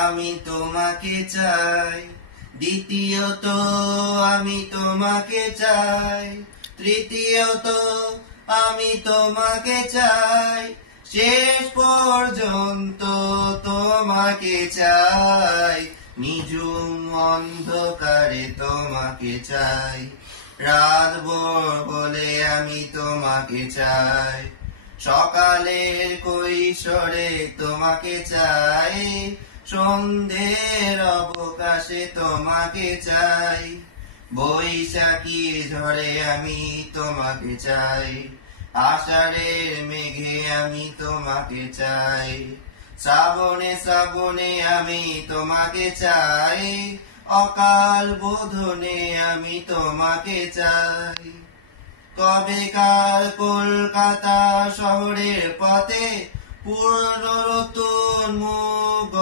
আমি তোমাকে চাই, দ্বিতীয়ত আমি তোমাকে চাই, তৃতীয়ত আমি তোমাকে চাই, শেষ পর্যন্ত তোমাকে চাই, নিঝুম অন্ধকারে তোমাকে চাই, রাত ভোর হলে আমি তোমাকে চাই, সকালের কৈশোরে তোমাকে চাই, সন্ধ্যের অবকাশে তোমাকে চাই, বৈশাখী ঝড়ে আমি তোমাকে চাই, আষাঢ়ের মেঘে আমি তোমাকে চাই, শ্রাবণে শ্রাবণে আমি তোমাকে চাই, অকাল বোধনে আমি তোমাকে চাই। কবেকার কলকাতা শহরের পথে পূর্ণ নতুন মুখ